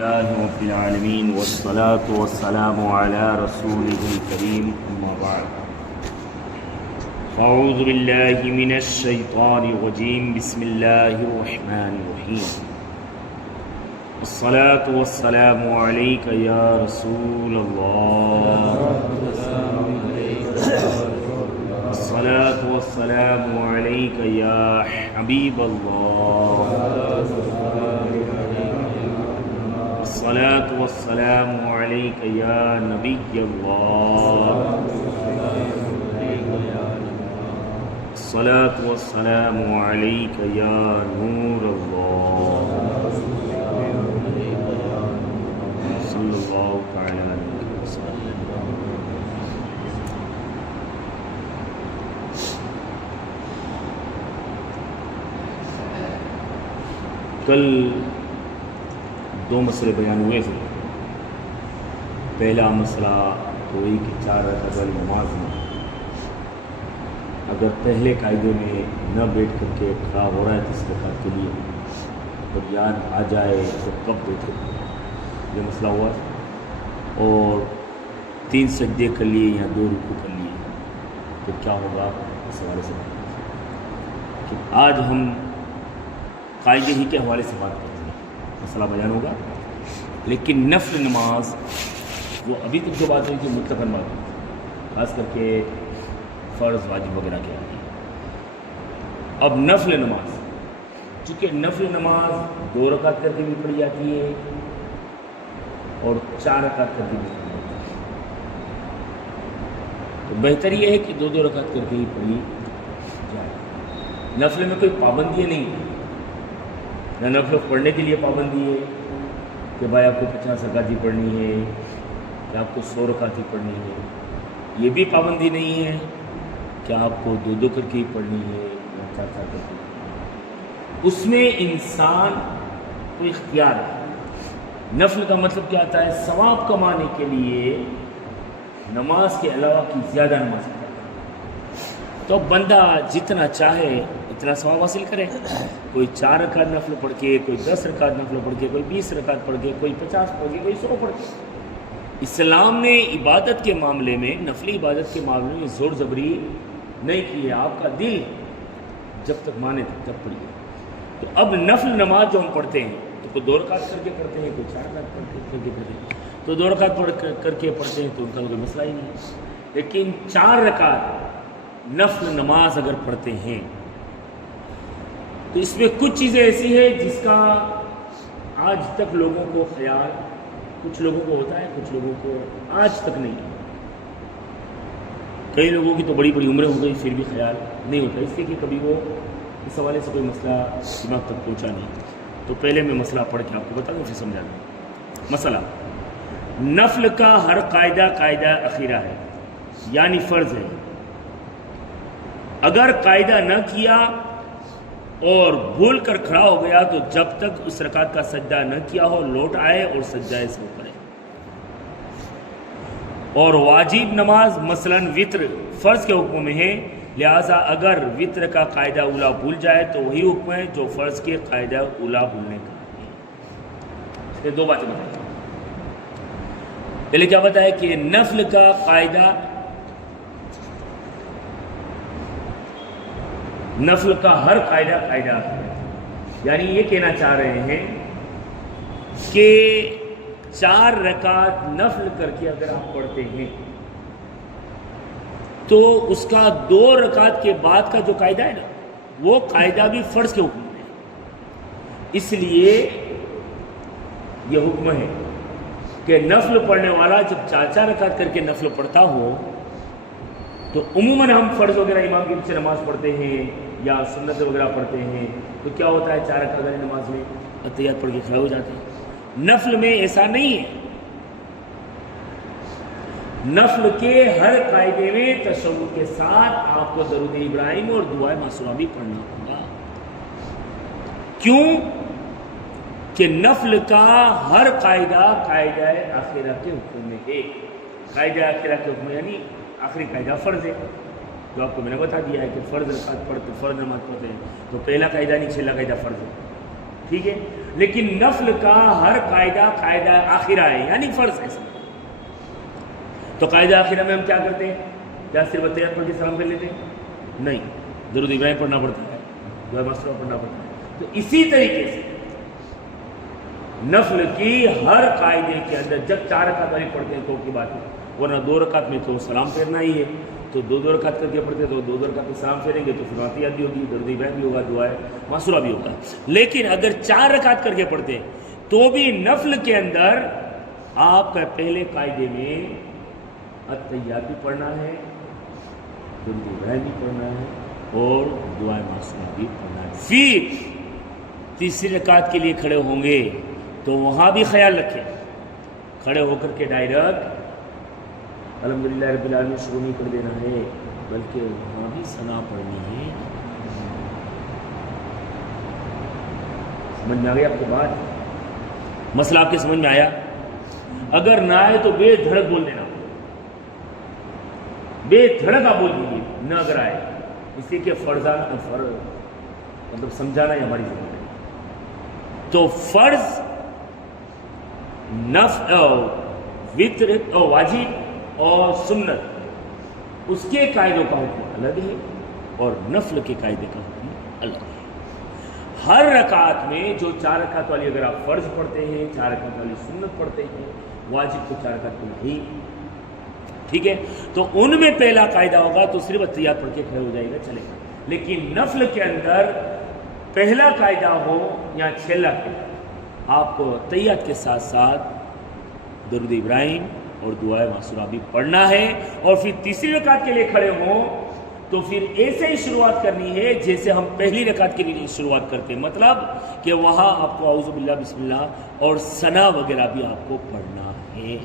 الله رب العالمين والصلاة والسلام على رسوله الكريم أما بعد فأعوذ بالله من الشيطان الرجيم بسم الله الرحمن الرحيم الصلاة والسلام عليك يا رسول الله الصلاة والسلام عليك يا حبيب الله الصلاة والسلام عليك يا نبي الله الصلاة والسلام عليك يا نور الله صلى الله تعالى عليه وسلم. کل دو مسئلے بیان ہوئے تھے. پہلا مسئلہ کوئی کہ 4 رکعت والی نماز میں اگر پہلے قاعدے میں نہ بیٹھ کر کے کھڑا ہو رہا ہے 30 رکعت کے لیے اور یاد آ جائے تو کب بیٹھے، یہ مسئلہ ہوا تھا. اور 3 سجدے کر لیے یا 2 رکوع کر لیے تو کیا ہوگا، اس حوالے سے کہ آج ہم قاعدے ہی کے حوالے سے بات کریں گے. مسئلہ بیان ہوگا، لیکن نفل نماز وہ ابھی تک جو بات ہوئی تھی مطلقاً بات ہوئی، خاص کر کے فرض واجب وغیرہ کے آگے. اب نفل نماز، چونکہ نفل نماز 2 رکعت کر کے بھی پڑھی جاتی ہے اور 4 رکعت کر کے بھی پڑھی جاتی ہے، تو بہتر یہ ہے کہ 2 رکعت کر کے ہی پڑھی جائے. نفل میں کوئی پابندی نہیں ہے، نہ نفل پڑھنے کے لیے پابندی ہے کہ بھائی آپ کو 50 رکعت ہی پڑھنی ہے کہ آپ کو 100 رکعت ہی پڑھنی ہے. یہ بھی پابندی نہیں ہے کہ آپ کو 2 کر کے ہی پڑھنی ہے یا 4 کر کے. اس میں انسان کو اختیار ہے. نفل کا مطلب کیا آتا ہے، ثواب کمانے کے لیے نماز کے علاوہ کی زیادہ نماز پڑھتا ہے تو بندہ جتنا چاہے اتنا ثواب حاصل کرے. کوئی 4 رکعت نفل پڑھ کے، کوئی 10 رکعت نفل پڑھ کے، کوئی 20 رکعت پڑھ کے، کوئی 50 پڑھ کے، کوئی 100 پڑھ کے. اسلام نے عبادت کے معاملے میں، نفلی عبادت کے معاملے میں زور زبری نہیں کی ہے. آپ کا دل جب تک مانے تب پڑھیے. تو اب نفل نماز جو ہم پڑھتے ہیں تو کوئی 2 رکعت کر کے پڑھتے ہیں، کوئی 4 رکعت کر کے پڑھتے ہیں. تو 2 رکعت کر کے پڑھتے ہیں تو ان کا کوئی مسئلہ ہی نہیں ہے. لیکن 4 رکعت نفل نماز اگر پڑھتے ہیں تو اس میں کچھ چیزیں ایسی ہیں جس کا آج تک لوگوں کو خیال، کچھ لوگوں کو ہوتا ہے، کچھ لوگوں کو آج تک نہیں ہے. کئی لوگوں کی تو بڑی بڑی عمریں ہو گئی پھر بھی خیال نہیں ہوتا، اس لیے کہ کبھی وہ اس حوالے سے کوئی مسئلہ دماغ تک پہنچا نہیں. تو پہلے میں مسئلہ پڑھ کے آپ کو بتا دوں پھر سمجھا دوں. مسئلہ نفل کا ہر قاعدہ اخیرہ ہے، یعنی فرض ہے. اگر قاعدہ نہ کیا اور بھول کر کھڑا ہو گیا تو جب تک اس رکعت کا سجدہ نہ کیا ہو لوٹ آئے اور سجدہ سہو کرے. اور واجب نماز مثلاً وطر فرض کے حکم میں ہے، لہذا اگر وطر کا قاعدہ اولا بھول جائے تو وہی حکم ہے جو فرض کے قاعدہ اولا بھولنے کا ہے. یہ 2 باتیں بتائیں. پہلے کیا بتایا کہ نفل کا قاعدہ، نفل کا ہر قاعدہ یعنی یہ کہنا چاہ رہے ہیں کہ 4 رکعت نفل کر کے اگر آپ پڑھتے ہیں تو اس کا 2 رکعت کے بعد کا جو قاعدہ ہے نا، وہ قاعدہ بھی فرض کے حکم میں ہے. اس لیے یہ حکم ہے کہ نفل پڑھنے والا جب 4 رکعت کر کے نفل پڑھتا ہو تو عموماً ہم فرض وغیرہ امام کے پیچھے نماز پڑھتے ہیں یا سنت وغیرہ پڑھتے ہیں تو کیا ہوتا ہے 4 رکعت والی نماز میں اتحیات پڑھ کے کھڑے ہو جاتے ہیں. نفل میں ایسا نہیں ہے. نفل کے ہر قاعدے میں تشہد کے ساتھ آپ کو درود ابراہیم اور دعائے معصورہ بھی پڑھنا ہوگا. کیوں کہ نفل کا ہر قاعدہ آخرہ کے حکم میں ہے. قاعدہ آخرہ کے حکم یعنی آخری قاعدہ فرض ہے، جو آپ کو میں نے بتا دیا ہے کہ فرض نماز پڑھتے ہیں تو پہلا قاعدہ نہیں چھلا قاعدہ فرض ہے. ٹھیک ہے. لیکن نفل کا ہر قاعدہ آخرہ ہے، یعنی فرض ہے۔ تو قاعدہ آخرہ میں ہم کیا کرتے ہیں؟ کیا صرف تحیات پڑھ کے سلام کر لیتے ہیں؟ نہیں، درود ابراہیم پڑھنا پڑتا ہے، دعائے معصورہ پڑھنا پڑتا ہے۔ تو اسی طریقے سے نفل کی ہر قاعدے کے اندر جب 4 رکعت والی پڑھتے ہیں تو کی بات ہے، ورنہ 2 رکعت میں تو سلام پھیرنا ہی ہے، تو 2 رکعت کر کے پڑھتے تو 2 رکعت میں سلام پھیریں گے تو پھر عطیات بھی ہوگی، درود ابراہیم بھی ہوگا، دعائے معصورہ بھی ہوگا۔ لیکن اگر 4 رکعت کر کے پڑھتے تو بھی نفل کے اندر آپ کا پہلے قاعدے میں التحیات بھی پڑھنا ہے، درود ابراہیم بھی پڑھنا ہے اور دعائے معصورہ بھی پڑھنا ہے۔ پھر تیسری رکعت کے لیے کھڑے ہوں گے تو وہاں بھی خیال رکھیں، کھڑے ہو کر کے ڈائریکٹ الحمدللہ رب العالمین شروع نہیں کر دینا ہے، بلکہ وہاں بھی ثنا پڑھنی ہے۔ سمجھ میں آ گئی آپ کی بات؟ مسئلہ آپ کے سمجھ میں آیا؟ اگر نہ آئے تو بے دھڑک بول دینا، بے دھڑک آپ بول دیجیے، نہ اگر آئے، اس لیے کہ مطلب سمجھانا ہے ہماری ذمہ داری۔ تو فرض، وتر اور واجب اور سنت، اس کے قاعدوں کا حکم الگ ہے اور نفل کے قاعدے کا حکم الگ ہے۔ ہر رکعت میں جو 4 رکعت والی اگر آپ فرض پڑھتے ہیں، 4 رکعت والی سنت پڑھتے ہیں، واجب کو 4 رکعت میں نہیں، ٹھیک ہے؟ تو ان میں پہلا قاعدہ ہوگا تو صرف التحیات پڑھ کے کھڑے ہو جائے گا، چلے گا۔ لیکن نفل کے اندر پہلا قاعدہ ہو یا چھیلا کے، آپ کو التحیات کے ساتھ ساتھ درود ابراہیم اور دعائے معصورہ بھی پڑھنا ہے، اور پھر تیسری رکعت کے لیے کھڑے ہوں تو پھر ایسے ہی شروعات کرنی ہے جیسے ہم پہلی رکعت کے لیے شروعات کرتے ہیں، مطلب کہ وہاں آپ کو اعوذ باللہ بسم اللہ اور ثنا وغیرہ بھی آپ کو پڑھنا ہے۔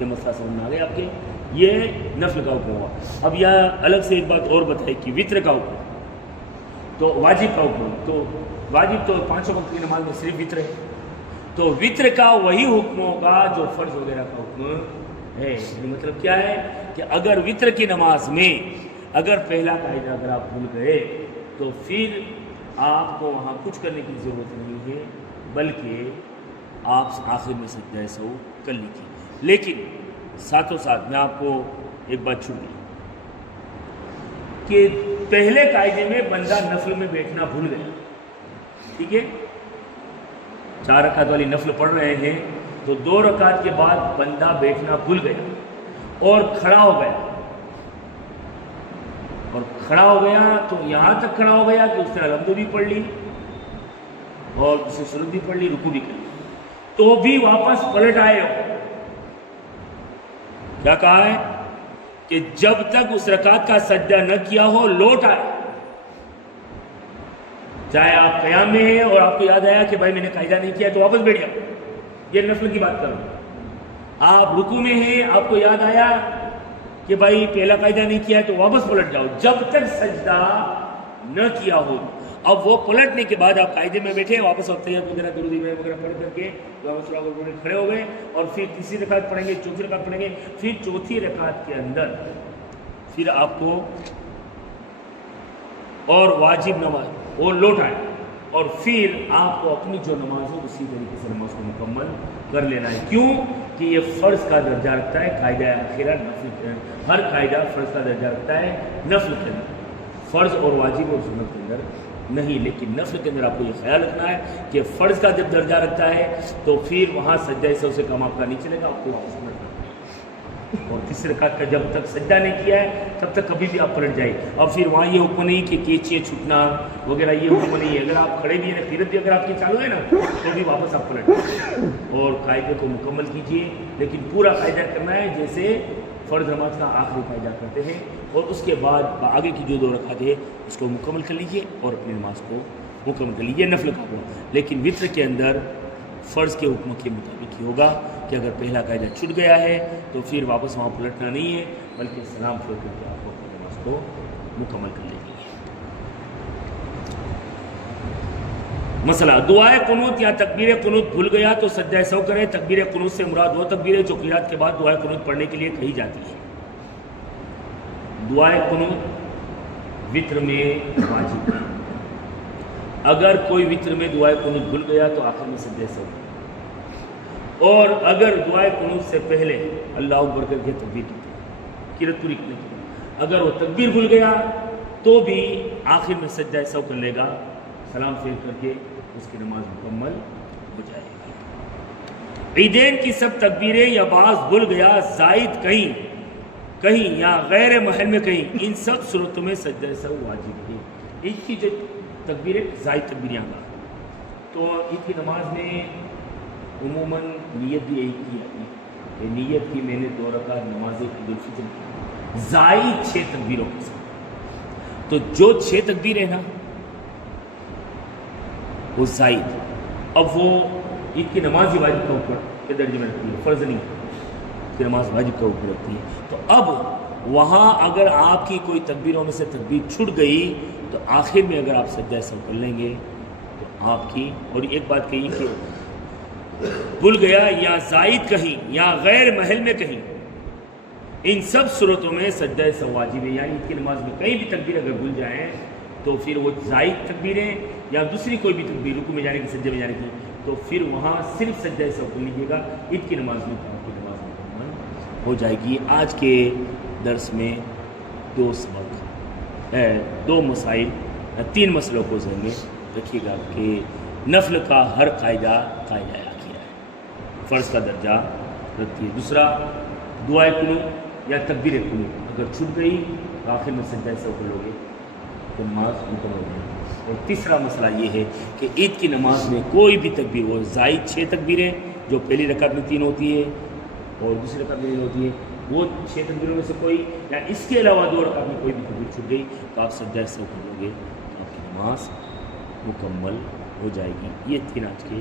یہ مسئلہ سمجھ میں آ گیا آپ کے؟ یہ نفل کا حکم ہوا۔ اب یہاں الگ سے ایک بات اور بتائی کہ وتر کا حکم تو واجب کا حکم، تو واجب تو 5 وقت کی نماز میں صرف وتر ہے، تو وتر کا وہی حکم ہوگا جو فرض وغیرہ کا حکم ہے۔ مطلب کیا ہے کہ اگر وتر کی نماز میں اگر پہلا قاعدہ اگر آپ بھول گئے تو پھر آپ کو وہاں کچھ کرنے کی ضرورت نہیں ہے، بلکہ آپ آخر میں سجدہ سہو کر لیجیے۔ لیکن ساتھوں ساتھ میں آپ کو ایک بات چھوڑ دی کہ پہلے قاعدے میں بندہ نفل میں بیٹھنا بھول گیا، ٹھیک ہے؟ 4 رکعت والی نفل پڑھ رہے ہیں تو 2 رکعت کے بعد بندہ بیٹھنا بھول گیا اور کھڑا ہو گیا، اور کھڑا ہو گیا تو یہاں تک کھڑا ہو گیا کہ اس نے الحمد بھی پڑھ لی اور اس نے سنت بھی پڑھ لی، رکوع بھی کر لی، تو بھی واپس پلٹ آئے ہو۔ کیا کہا ہے کہ جب تک اس رکعت کا سجدہ نہ کیا ہو لوٹ آئے، چاہے آپ قیام میں ہیں اور آپ کو یاد آیا کہ بھائی میں نے قاعدہ نہیں کیا تو واپس بیٹھ جاؤ، یہ نفل کی بات کر رہا ہوں۔ آپ رکوع میں ہیں، آپ کو یاد آیا کہ بھائی پہلا قاعدہ نہیں کیا ہے تو واپس پلٹ جاؤ، جب تک سجدہ نہ کیا ہو۔ اب وہ پلٹنے کے بعد آپ قاعدے میں بیٹھے، واپس التحیات وغیرہ درود ابراہیم وغیرہ پڑھ کر کے کھڑے ہو گئے، اور پھر تیسری رکعت پڑھیں گے، چوتھی رکعت پڑھیں گے، پھر چوتھی رکعت کے اندر پھر آپ کو اور واجب نماز وہ لوٹ آئے، اور پھر آپ کو اپنی جو نماز ہو اسی طریقے سے نماز کو مکمل کر لینا ہے۔ کیوں کہ یہ فرض کا درجہ رکھتا ہے، قاعدہ آخرہ نفل، ہر قاعدہ فرض کا درجہ رکھتا ہے نفل کے اندر، فرض اور واجب اور سنت کے اندر نہیں۔ لیکن نفل کے اندر آپ کو یہ خیال رکھنا ہے کہ فرض کا جب درجہ رکھتا ہے تو پھر وہاں سجدہ سہو سے کم آپ کا نہیں چلے گا، آپ کو واپس پلٹنا ہے، اور تیسری رکعت کا جب تک سجدہ نہیں کیا ہے تب تک کبھی بھی آپ پلٹ جائے۔ اور پھر وہاں یہ حکم نہیں کہ کیچیاں چھٹنا وغیرہ، یہ حکم نہیں ہے۔ اگر آپ کھڑے بھی ہیں، قیرت بھی اگر آپ کی چالو ہے نا تو بھی واپس آپ پلٹ جائیں اور قاعدے کو مکمل کیجیے، لیکن پورا قاعدہ کرنا ہے جیسے فرض نماز کا آخری قاعدہ کرتے ہیں، اور اس کے بعد آگے کی جو 2 رکعت ہے اس کو مکمل کر لیجیے اور اپنی نماز کو مکمل کر لیجیے، نفل کا ہوا۔ لیکن وتر کے اندر فرض کے حکم کے مطابق ہی ہوگا کہ اگر پہلا قاعدہ چھوٹ گیا ہے تو پھر واپس وہاں پلٹنا نہیں ہے، بلکہ سلام پھیر کر کے آپ کو اپنی نماز کو مکمل کر لینی ہے۔ مسئلہ دعائے قنوت یا تکبیر قنوت بھول گیا تو سجدہ سہو کرے۔ تکبیر قنوت سے مراد وہ تکبیر ہے جو قرات کے بعد دعائے قنوت پڑھنے کے لیے کہی جاتی ہے۔ دعائے قنوت وتر میں واجب ہے، اگر کوئی وطر میں دعائے قنوت بھول گیا تو آخر میں سجدہ سہو، اور اگر دعائے قنوت سے پہلے اللہ اکبر کر کے تکبیر کی قرات پوری کرنے کے بعد اگر وہ تکبیر بھول گیا تو بھی آخر میں سجدہ سہو کر لے گا، سلام پھیر کر کے اس کی نماز مکمل ہو جائے گی۔ عیدین کی سب تکبیریں یا بعض بھول گیا زائد کہیں یا غیر محل میں کہیں، ان سب صورتوں میں سجدہ سہو واجب ہے۔ عید کی جو تکبیریں زائد تکبیر یہاں کا، تو عید کی نماز میں عموماً نیت بھی ایک کی آتی ہے، یہ نیت کی میں نے 2 رکعت نماز عید الفطر کی زائد 6 تکبیروں کے ساتھ، تو جو 6 تکبیریں نا وہ زائد، اب وہ عید کی نماز ہی واجب کا اوپر کے درجے میں رکھتی ہے، فرض نہیں، عید کی نماز واجب کا اوپر رکھتی ہے۔ تو اب وہاں اگر آپ کی کوئی تکبیروں میں سے تکبیر چھوٹ گئی تو آخر میں اگر آپ سجدہ سہو کر لیں گے تو آپ کی، اور ایک بات کہی کہ بھول گیا یا زائد کہیں یا غیر محل میں کہیں، ان سب صورتوں میں سجدہ سہو واجب ہے۔ یعنی عید کی نماز میں کہیں بھی تکبیر اگر بھول جائیں تو پھر وہ زائد تکبیریں یا دوسری کوئی بھی تکبیر، رکوع میں جانے کی، سجدے میں جانے کی، تو پھر وہاں صرف سجدہ سہو کر لیجیے گا، عید کی نماز میں آپ کی نماز مکمل ہو جائے گی۔ آج کے درس میں 2 سبق ہے، 2 مسائل، 3 مسئلوں کو ذہن میں رکھیے گا کہ نفل کا ہر قاعدہ عقیدہ ہے، فرض کا درجہ رکھتی ہے۔ دوسرا دعائے قنوت یا تکبیر قنوت اگر چھوٹ گئی تو آخر میں سجدہ سہو کر لو گے تو نماز مکمل ہو جائے گی۔ اور تیسرا مسئلہ یہ ہے کہ عید کی نماز میں کوئی بھی تکبیر ہو، زائد 6 تکبیریں جو پہلی رکعت میں 3 ہوتی ہے اور دوسری رکعت میں 3 ہوتی ہے، وہ 6 تکبیروں میں سے کوئی یا اس کے علاوہ 2 رکعت میں کوئی بھی تکبیر چھوٹ گئی تو آپ سجدہ سہو کر لو گے تو آپ کی نماز مکمل ہو جائے گی۔ یہ 3 آج کے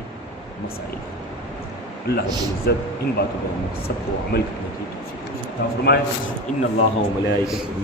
مسائل ہیں۔ اللہ کی عزت ان باتوں پر ہم سب کو عمل کرنے کی توفیق عطا فرمائے۔ ان اللہ و ملائکتہ